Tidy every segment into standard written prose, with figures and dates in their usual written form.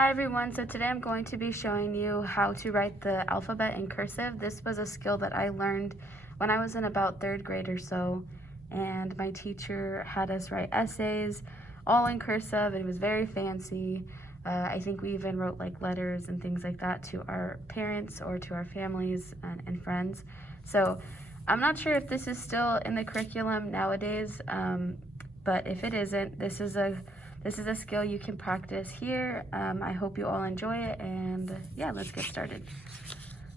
Hi everyone, so today I'm going to be showing you how to write the alphabet in cursive. This was a skill that I learned when I was in about 3rd grade or so, and my teacher had us write essays all in cursive. It was very fancy. I think we even wrote like letters and things like that to our parents or to our families and friends. So I'm not sure if this is still in the curriculum nowadays, but if it isn't, this is a skill you can practice here. I hope you all enjoy it, and yeah, let's get started.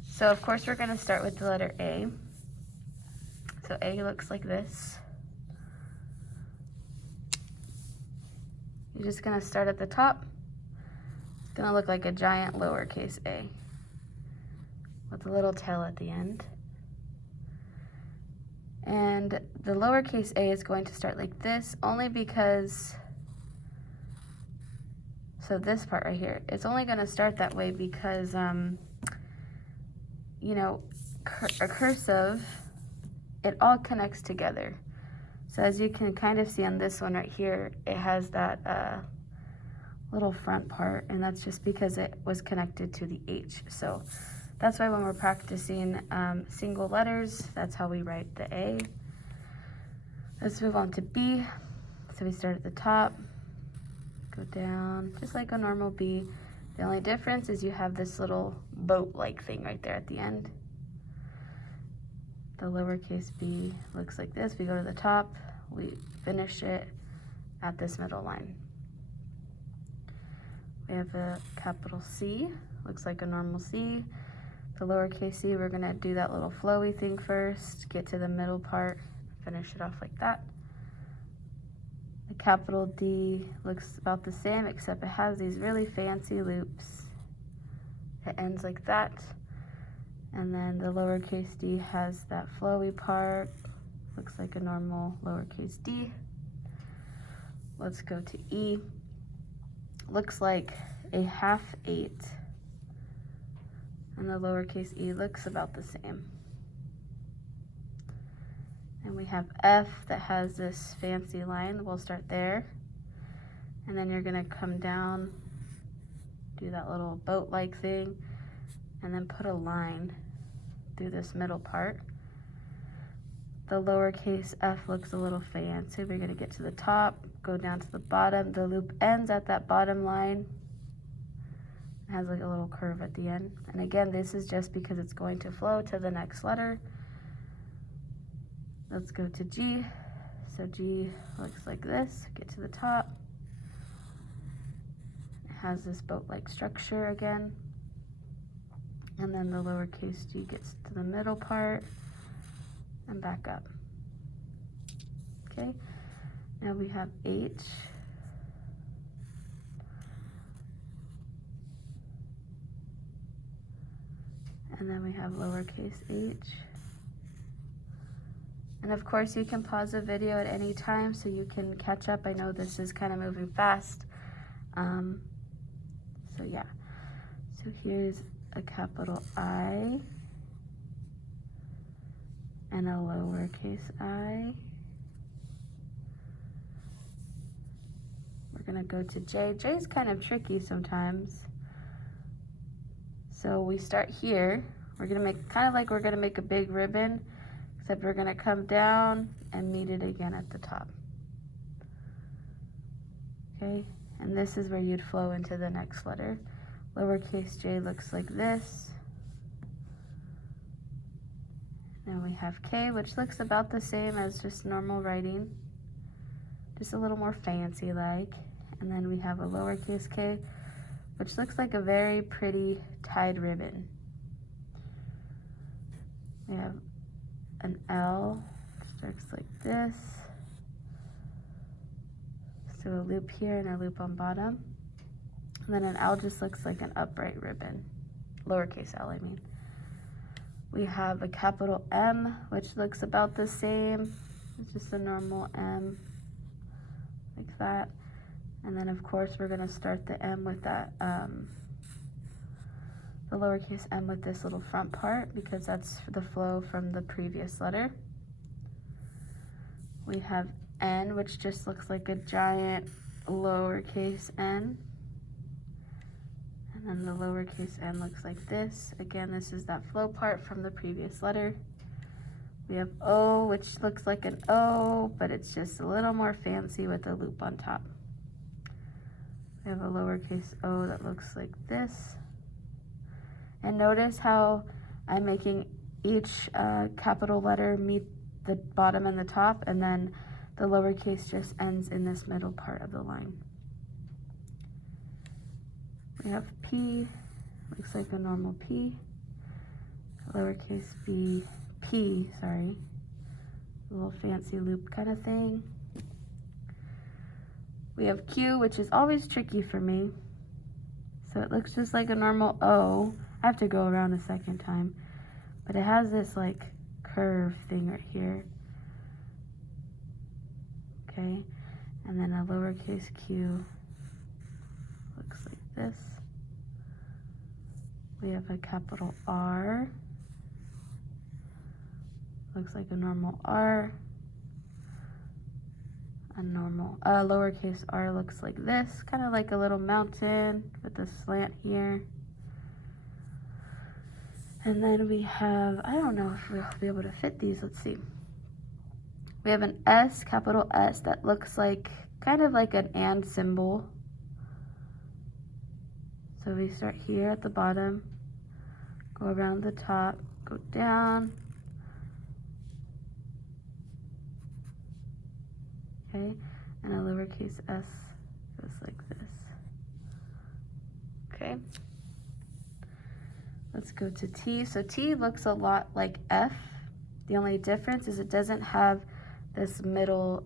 So of course we're gonna start with the letter A. So A looks like this. You're just gonna start at the top. It's gonna look like a giant lowercase a with a little tail at the end. And the lowercase a is going to start like this only because, so this part right here, it's only going to start that way because, you know, a cursive, it all connects together. So as you can kind of see on this one right here, it has that little front part, and that's just because it was connected to the H. So that's why when we're practicing single letters, that's how we write the A. Let's move on to B. So we start at the top, go down, just like a normal B. The only difference is you have this little boat-like thing right there at the end. The lowercase b looks like this. We go to the top, we finish it at this middle line. We have a capital C, looks like a normal C. The lowercase c, we're gonna do that little flowy thing first, get to the middle part, finish it off like that. The capital D looks about the same, except it has these really fancy loops. It ends like that. And then the lowercase d has that flowy part, looks like a normal lowercase d. Let's go to E. Looks like a half 8. And the lowercase e looks about the same. And we have F that has this fancy line. We'll start there. And then you're gonna come down, do that little boat-like thing, and then put a line through this middle part. The lowercase f looks a little fancy. We're gonna get to the top, go down to the bottom. The loop ends at that bottom line. It has like a little curve at the end. And again, this is just because it's going to flow to the next letter. Let's go to G. So G looks like this. Get to the top. It has this boat-like structure again. And then the lowercase g gets to the middle part and back up. Okay, now we have H. And then we have lowercase h. And of course you can pause the video at any time so you can catch up. I know this is kind of moving fast. So yeah, so here's a capital I and a lowercase I. We're gonna go to J. J is kind of tricky sometimes. So we start here. We're gonna make, kind of like we're gonna make a big ribbon, except we're gonna come down and meet it again at the top. Okay, and this is where you'd flow into the next letter. Lowercase j looks like this. Now we have K, which looks about the same as just normal writing, just a little more fancy like. And then we have a lowercase k, which looks like a very pretty tied ribbon. We have an L, starts like this. So a loop here and a loop on bottom. And then an L just looks like an upright ribbon, lowercase l, I mean. We have a capital M, which looks about the same. It's just a normal M, like that. And then of course we're gonna start the M with that, the lowercase m with this little front part because that's the flow from the previous letter. We have N, which just looks like a giant lowercase n. And then the lowercase n looks like this. Again, this is that flow part from the previous letter. We have O, which looks like an O, but it's just a little more fancy with a loop on top. We have a lowercase o that looks like this. And notice how I'm making each capital letter meet the bottom and the top, and then the lowercase just ends in this middle part of the line. We have P, looks like a normal P. Lowercase b, P, sorry. A little fancy loop kind of thing. We have Q, which is always tricky for me. So it looks just like a normal O. I have to go around a second time. But it has this like curve thing right here. Okay, and then a lowercase q looks like this. We have a capital R. Looks like a normal R. A normal lowercase r looks like this, kind of like a little mountain with a slant here. And then we have, I don't know if we'll be able to fit these, let's see. We have an S, capital S, that looks like, kind of like an and symbol. So we start here at the bottom, go around the top, go down. Okay, and a lowercase s goes like this. Okay, let's go to T. So T looks a lot like F. The only difference is it doesn't have this middle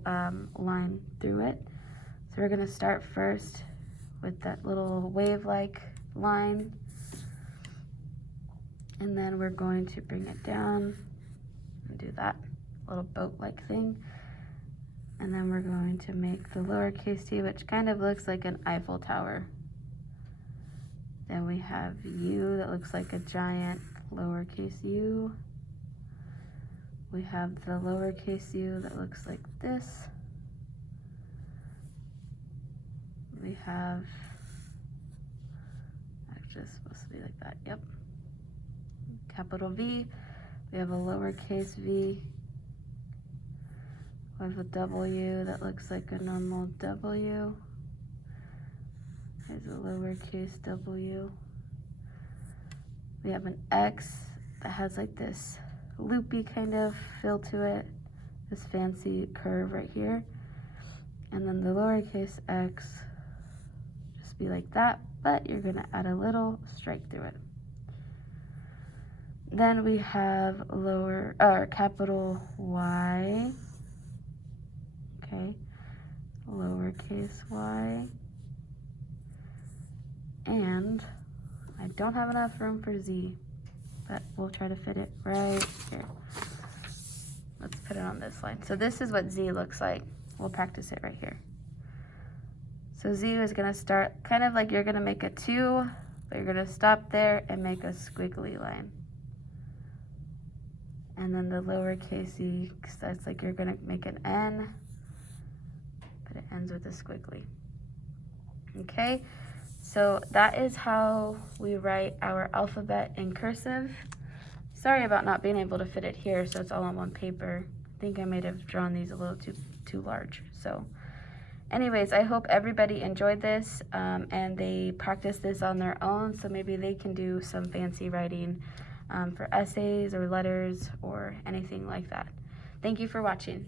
line through it. So we're gonna start first with that little wave-like line, and then we're going to bring it down and do that little boat-like thing. And then we're going to make the lowercase t, which kind of looks like an Eiffel Tower. Then we have U that looks like a giant lowercase u. We have the lowercase u that looks like this. We have, actually it's supposed to be like that, yep. Capital V, we have a lowercase v. We have a W that looks like a normal W. There's a lowercase w. We have an X that has like this loopy kind of feel to it, this fancy curve right here. And then the lowercase x just be like that, but you're gonna add a little strike through it. Then we have capital Y. Okay, lowercase y, and I don't have enough room for Z, but we'll try to fit it right here. Let's put it on this line. So this is what Z looks like. We'll practice it right here. So Z is gonna start kind of like you're gonna make a 2, but you're gonna stop there and make a squiggly line. And then the lowercase e starts like you're gonna make an N, but it ends with a squiggly. Okay, so that is how we write our alphabet in cursive. Sorry about not being able to fit it here, so it's all on one paper. I think I might have drawn these a little too large. So anyways, I hope everybody enjoyed this and they practice this on their own, so maybe they can do some fancy writing for essays or letters or anything like that. Thank you for watching.